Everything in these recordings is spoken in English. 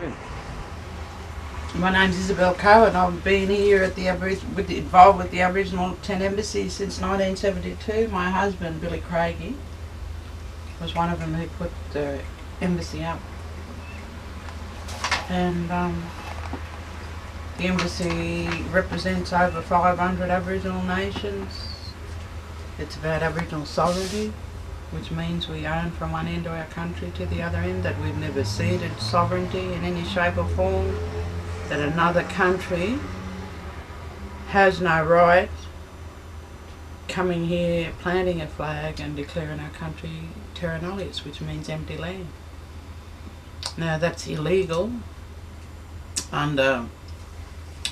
been? My name's Isabel Coe, and I've been here at involved with the Aboriginal Tent Embassy since 1972. My husband, Billy Craigie, was one of them who put the embassy up. And the embassy represents over 500 Aboriginal nations. It's about Aboriginal sovereignty, which means we own from one end of our country to the other end, that we've never ceded sovereignty in any shape or form, that another country has no right coming here, planting a flag and declaring our country terra nullius, which means empty land. Now that's illegal under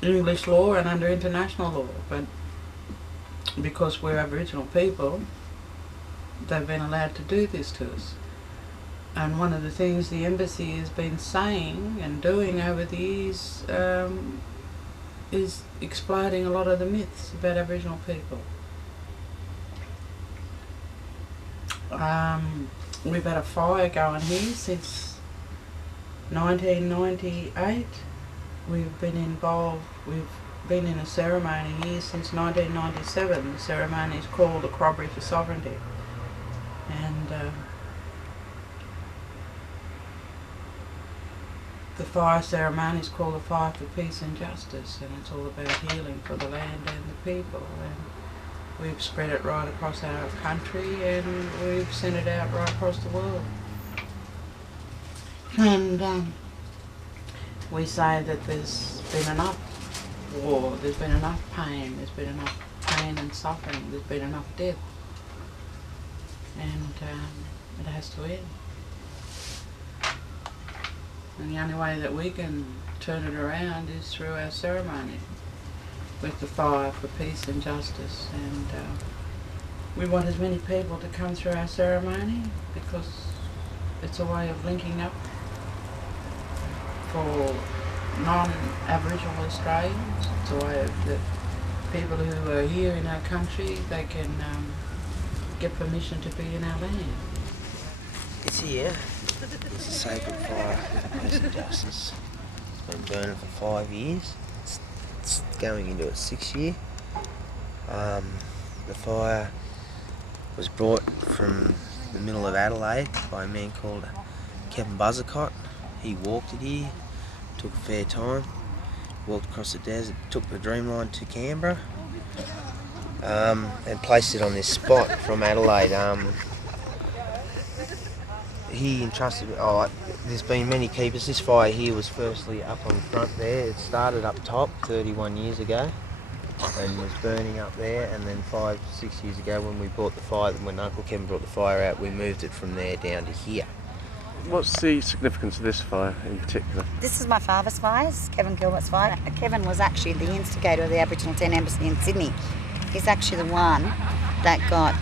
English law and under international law, but because we're Aboriginal people, they've been allowed to do this to us. And one of the things the embassy has been saying and doing over the years is exploding a lot of the myths about Aboriginal people. We've had a fire going here since 1998. We've been in a ceremony here since 1997. The ceremony is called the Corroboree for Sovereignty. And the fire ceremony is called the Fire for Peace and Justice, and it's all about healing for the land and the people. And we've spread it right across our country, and we've sent it out right across the world. And we say that there's been enough war, there's been enough pain, there's been enough pain and suffering, there's been enough death, and it has to end. And the only way that we can turn it around is through our ceremony with the Fire for Peace and Justice. And we want as many people to come through our ceremony because it's a way of linking up for non-Aboriginal Australians. It's a way of the people who are here in our country, they can get permission to be in our land. It's here. It's a sacred fire for peace and justice. It's been burning for 5 years. It's going into its 6th year. The fire was brought from the middle of Adelaide by a man called Kevin Buzzicott. He walked it here, took a fair time, walked across the desert, took the Dreamline to Canberra, and placed it on this spot from Adelaide. He entrusted, there's been many keepers. This fire here was firstly up on the front there. It started up top 31 years ago and was burning up there, and then 5-6 years ago when we brought the fire, when Uncle Kevin brought the fire out, we moved it from there down to here. What's the significance of this fire in particular? This is my father's fire, Kevin Gilbert's fire. Kevin was actually the instigator of the Aboriginal Tent Embassy in Sydney. He's actually the one that got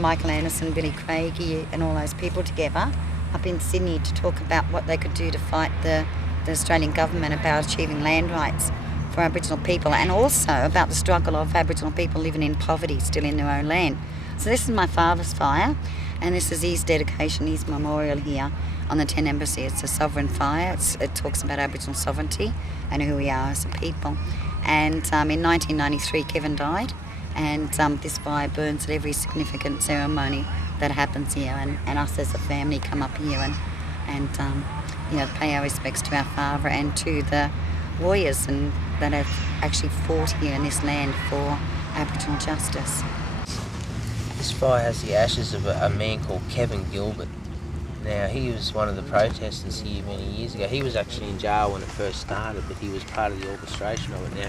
Michael Anderson, Billy Craigie and all those people together up in Sydney to talk about what they could do to fight the Australian government about achieving land rights for Aboriginal people, and also about the struggle of Aboriginal people living in poverty still in their own land. So this is my father's fire, and this is his dedication, his memorial here on the Tent Embassy. It's a sovereign fire. It talks about Aboriginal sovereignty and who we are as a people. And in 1993 Kevin died, and this fire burns at every significant ceremony that happens here, and us as a family come up here and pay our respects to our father and to the warriors and that have actually fought here in this land for Aboriginal justice. This fire has the ashes of a man called Kevin Gilbert. Now, he was one of the protesters here many years ago. He was actually in jail when it first started, but he was part of the orchestration of it. Now,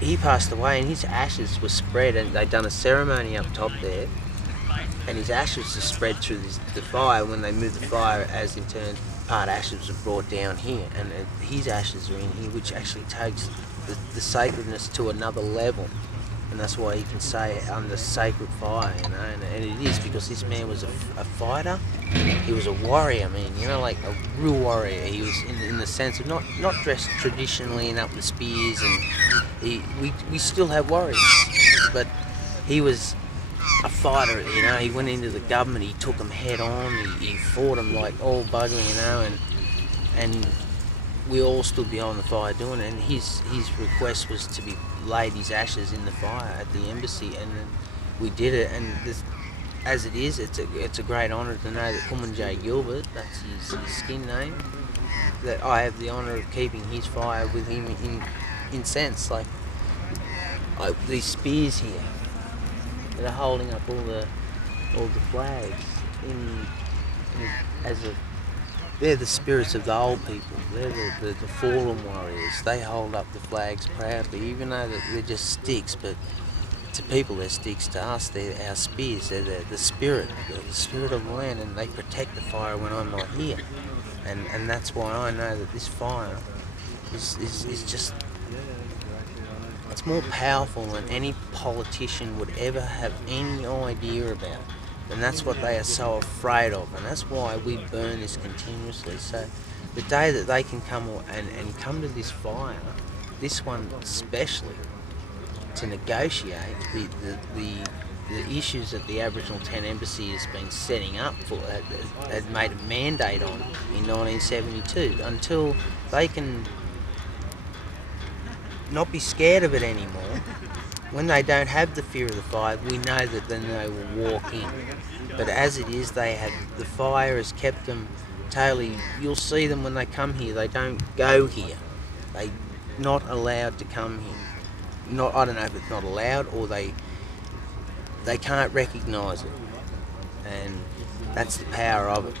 he passed away, and his ashes were spread, and they'd done a ceremony up top there, and his ashes were spread through the fire. When they moved the fire, as in turn, part ashes were brought down here, and his ashes are in here, which actually takes the sacredness to another level. And that's why you can say under sacred fire, and it is because this man was a fighter. He was a warrior, like a real warrior. He was in the sense of not dressed traditionally and up with spears, and we still have warriors, but he was a fighter. He went into the government, he took them head on, he fought them like all bugger, and and we all stood behind the fire doing it, and his request was to be laid his ashes in the fire at the embassy, and then we did it. And as it is, it's a great honour to know that Kumanjay Gilbert, that's his skin name, that I have the honour of keeping his fire with him in sense. Like these spears here that are holding up all the flags they're the spirits of the old people. They're the fallen warriors. They hold up the flags proudly, even though they're just sticks. But to people, they're sticks. To us, they're our spears. They're the spirit of the land, and they protect the fire when I'm not here. And that's why I know that this fire is just, it's more powerful than any politician would ever have any idea about. And that's what they are so afraid of, and that's why we burn this continuously. So the day that they can come and come to this fire, this one especially, to negotiate the issues that the Aboriginal Tent Embassy has been setting up for, had made a mandate on in 1972, until they can not be scared of it anymore. When they don't have the fear of the fire, we know that then they will walk in. But as it is, the fire has kept them totally. You'll see them when they come here. They don't go here. They're not allowed to come here. I don't know if it's not allowed or they can't recognise it. And that's the power of it.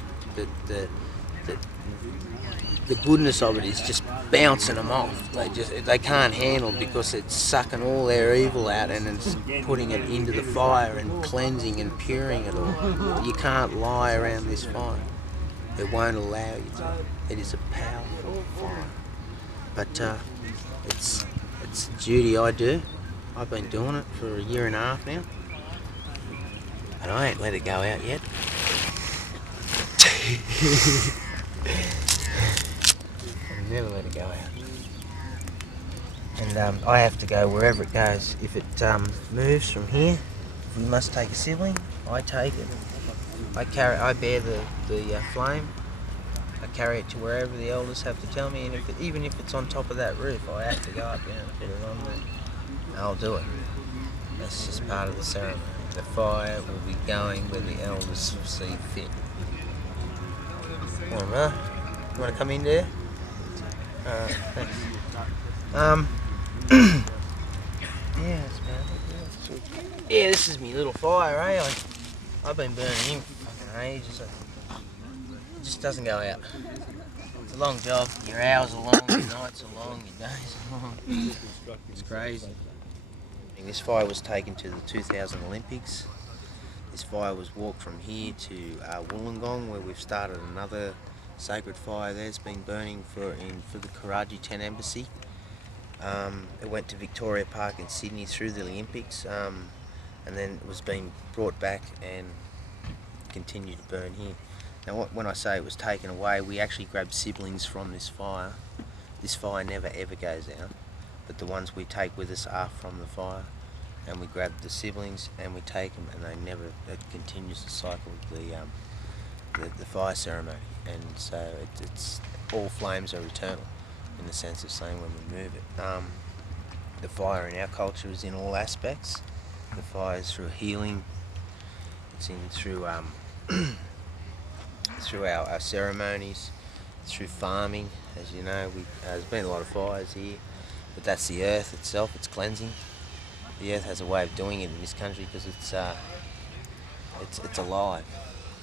The goodness of it is just bouncing them off. They can't handle it because it's sucking all their evil out and it's putting it into the fire and cleansing and puring it all. You can't lie around this fire. It won't allow you to. It is a powerful fire. But it's a duty I do. I've been doing it for a year and a half now. And I ain't let it go out yet. Never let it go out. And I have to go wherever it goes. If it moves from here, if we must take a sibling, I take it. I bear the flame. I carry it to wherever the elders have to tell me, and even if it's on top of that roof, I have to go up there and put it on there. I'll do it. That's just part of the ceremony. The fire will be going where the elders see fit. All right, you want to come in there? Thanks. Yeah, that's about it. Yeah, this is my little fire, eh? I've been burning him for fucking ages. It just doesn't go out. It's a long job. Your hours are long, your nights are long, your days are long. It's crazy. This fire was taken to the 2000 Olympics. This fire was walked from here to Wollongong, where we've started another sacred fire there. It's been burning for the Tent Embassy. It went to Victoria Park in Sydney through the Olympics, and then it was being brought back and continued to burn here. Now when I say it was taken away, we actually grabbed siblings from this fire. This fire never ever goes out, but the ones we take with us are from the fire, and we grab the siblings and we take them, and it continues the cycle of the fire ceremony. And so it's all flames are eternal in the sense of saying when we move it. The fire in our culture is in all aspects. The fire is through healing. It's through through our ceremonies, through farming. As you know, there's been a lot of fires here, but that's the earth itself. It's cleansing. The earth has a way of doing it in this country because it's alive.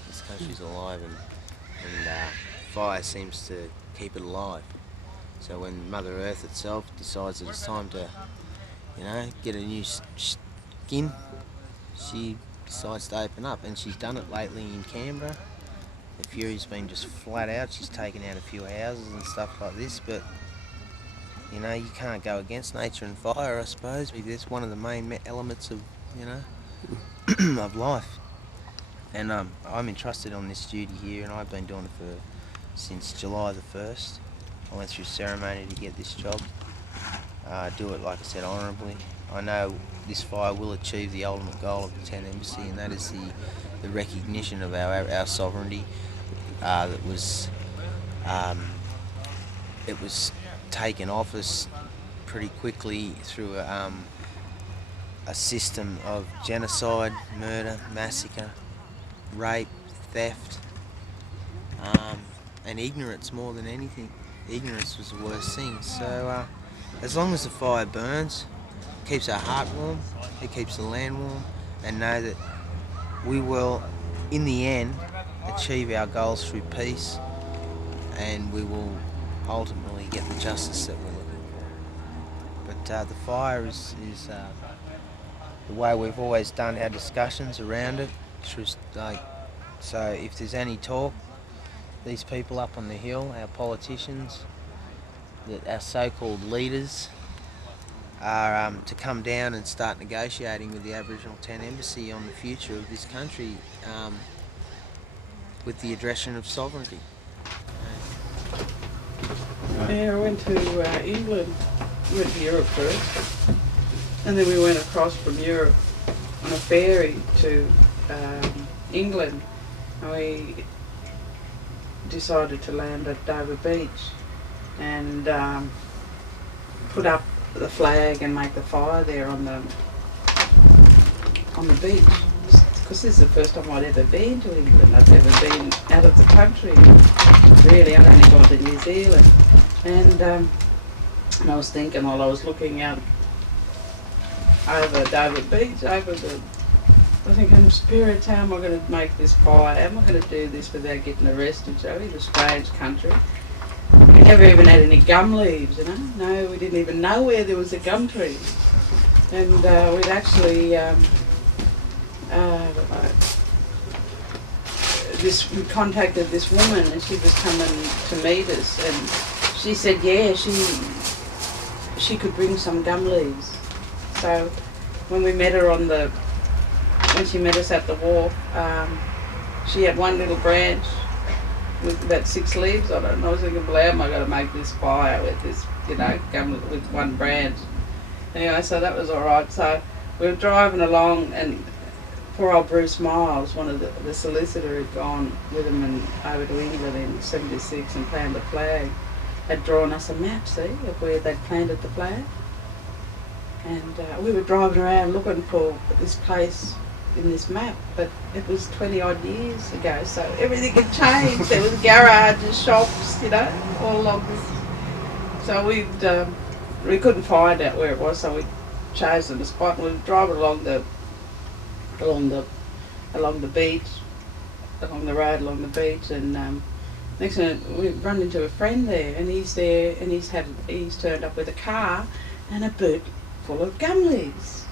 This country's alive, and fire seems to keep it alive. So when Mother Earth itself decides that it's time to, get a new skin, she decides to open up, and she's done it lately in Canberra. The fury's been just flat out. She's taken out a few houses and stuff like this, but you can't go against nature and fire, I suppose, because it's one of the main elements of, of life. And I'm entrusted on this duty here, and I've been doing it since July the 1st. I went through ceremony to get this job. Do it, like I said, honourably. I know this fire will achieve the ultimate goal of the Tent Embassy, and that is the recognition of our sovereignty that was it was taken off us pretty quickly through a system of genocide, murder, massacre, rape, theft, and ignorance more than anything. Ignorance was the worst thing. So as long as the fire burns, it keeps our heart warm, it keeps the land warm, and know that we will, in the end, achieve our goals through peace, and we will ultimately get the justice that we're looking for. But the fire is the way we've always done our discussions around it. So if there's any talk, these people up on the hill, our politicians, that our so-called leaders, are to come down and start negotiating with the Aboriginal Tent Embassy on the future of this country, with the addressing of sovereignty. Yeah, I went to England. We went to Europe first, and then we went across from Europe on a ferry to England, and we decided to land at Dover Beach and put up the flag and make the fire there on the beach. Because this is the first time I'd ever been to England. I've never been out of the country. Really, I've only gone to New Zealand. And I was thinking while I was looking out over Dover Beach, I was thinking, Spirit, how am I going to make this fire? How am I going to do this without getting arrested? So it's a strange country. We never even had any gum leaves, you know. No, we didn't even know where there was a gum tree. And we'd actually, we contacted this woman, and she was coming to meet us, and she said, yeah, she could bring some gum leaves. So when we met her when she met us at the wharf, she had one little branch with about 6 leaves on it, and I was thinking, well, how am I going to make this fire with this, gum with one branch? Anyway, so that was all right. So we were driving along, and poor old Bruce Miles, one of the solicitor had gone with him over to England in '76 and planted the flag, had drawn us a map, see, of where they'd planted the flag. And we were driving around looking for this place in this map, but it was 20 odd years ago, so everything had changed. There was garages, shops, all along this. So we couldn't find out where it was, so we chosen a spot, and we were driving along the beach, along the road along the beach, and next minute we run into a friend there, and he's there, and he's turned up with a car and a boot full of gum leaves.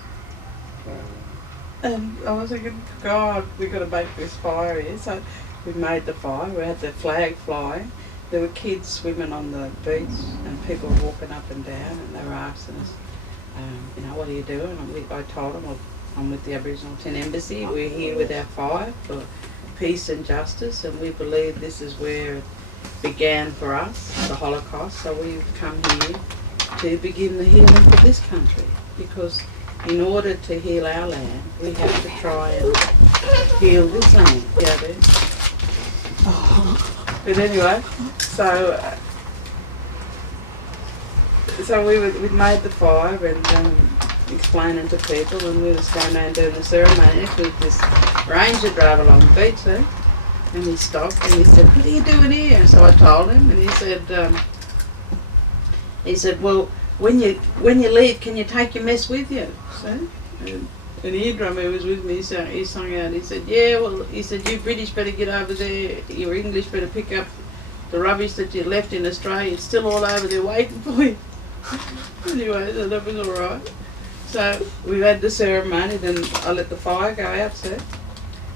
And I was thinking, God, we've got to make this fire here. So we made the fire, we had the flag flying. There were kids swimming on the beach, and people were walking up and down, and they were asking us, what are you doing? And I told them, well, I'm with the Aboriginal Tent Embassy. We're here with our fire for peace and justice, and we believe this is where it began for us, the Holocaust. So we've come here to begin the healing for this country, because in order to heal our land, we have to try and heal this land. Yeah, there. But anyway, so we'd made the fire and explaining to people, and we were going around doing the ceremony. With this ranger drove along the beach there, and he stopped and he said, "What are you doing here?" So I told him, and he said, "Well, when you leave, can you take your mess with you?" So, and the ear drummer who was with me, he sung out. He said, "Yeah, well," he said, "you British better get over there. You English better pick up the rubbish that you left in Australia. It's still all over there waiting for you." Anyway, so that was all right. So we've had the ceremony, then I let the fire go out, sir,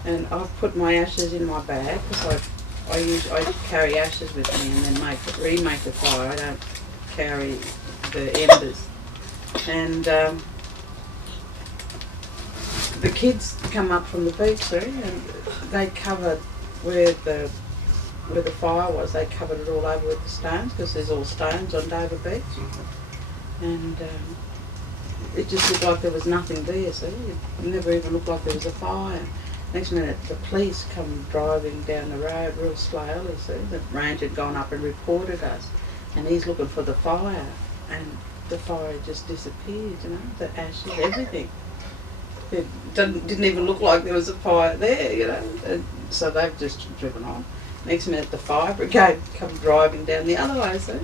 and I've put my ashes in my bag, because I carry ashes with me and then remake the fire. I don't carry the embers. And the kids come up from the beach, sir, and they covered where the fire was. They covered it all over with the stones, because there's all stones on Dover Beach, and it just looked like there was nothing there, see. It never even looked like there was a fire. Next minute, the police come driving down the road real slowly, see. The ranger had gone up and reported us. and he's looking for the fire, and the fire just disappeared, you know, the ashes, everything. It didn't even look like there was a fire there, you know. And so they've just driven on. Next minute, the fire brigade come driving down the other way, see?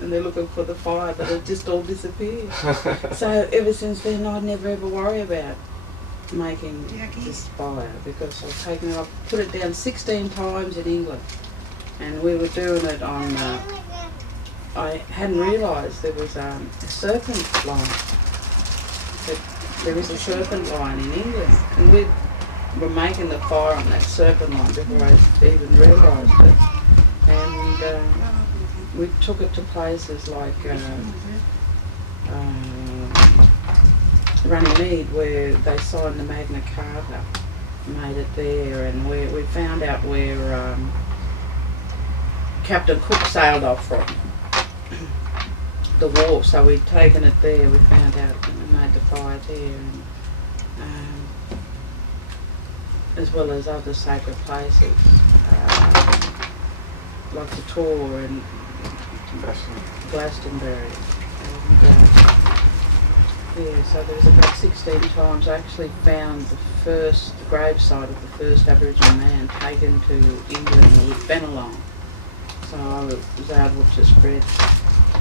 And they're looking for the fire, but it just all disappeared. So ever since then, I'd never ever worry about making this fire, because I've taken it, I've put it down 16 times in England, and we were doing it on. I hadn't realised there was a serpent line. There is a serpent line in England, and we were making the fire on that serpent line before I even realised it. And we took it to places like Runnymede, where they signed the Magna Carta, made it there, and we found out where Captain Cook sailed off from the wharf, so we'd taken it there. We found out and made the fire there, and as well as other sacred places like the Tor and Glastonbury. And, yeah, so there was about 16 times I actually found the gravesite of the first Aboriginal man taken to England with Bennelong. So I was able to spread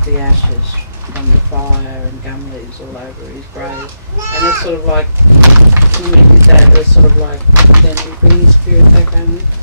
the ashes from the fire and gum leaves all over his grave. And it's sort of like, when we did that, it was sort of like then we bring his spirit back home with us.